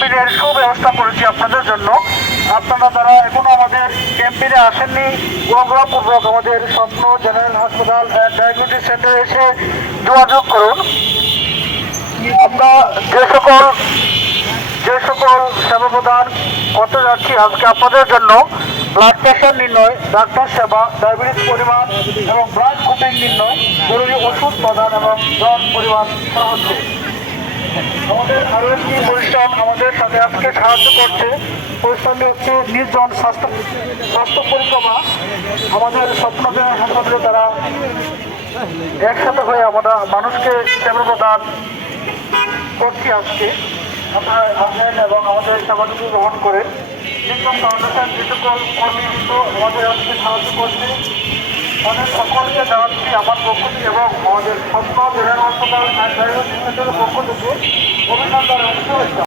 ক্যাম্পেইনের সুব্যবস্থা করেছি আপনাদের জন্য। আপনারা যারা এখনো আমাদের ক্যাম্পেইনে আসেননি, অনুগ্রহপূর্বক আমাদের স্বপ্ন জেনারেল হাসপাতাল অ্যান্ড ডায়াগনস্টিক সেন্টারে এসে যোগাযোগ করুন। আমরা যে সকল সেবা প্রদান করতে যাচ্ছি আজকে আপনাদের জন্য, ব্লাড প্রেশার নির্ণয়, ডাক্তার সেবা, ডায়াবেটিস পরিমাণ এবং ব্লাড গ্রুপিং নির্ণয়, জরুরি ওষুধ প্রদান এবং জ্বর পরিমাণ করা হচ্ছে। আমাদের আরও একটি প্রতিষ্ঠান আমাদের সাথে আজকে সাহায্য করছে। প্রতিষ্ঠানটি হচ্ছে নির্জন স্বাস্থ্য পরিক্রমা। আমাদের স্বপ্ন হাসপাতালে তারা একসাথে হয়ে আমরা মানুষকে সেবা প্রদান করছি আজকে। আপনারা আসেন এবং আমাদের সেবাটুকু গ্রহণ করেন। নির্জন ফাউন্ডেশন যে সকল কর্মীবৃন্দ আমাদের আজকে সাহায্য করছে, তাদের সকলকে জানাচ্ছি আমার পক্ষ থেকে এবং আমাদের স্বপ্ন জেনারেল হাসপাতাল অ্যান্ড ডায়াগনস্টিক সেন্টারের পক্ষ থেকে অভিনন্দন এবং শুভেচ্ছা।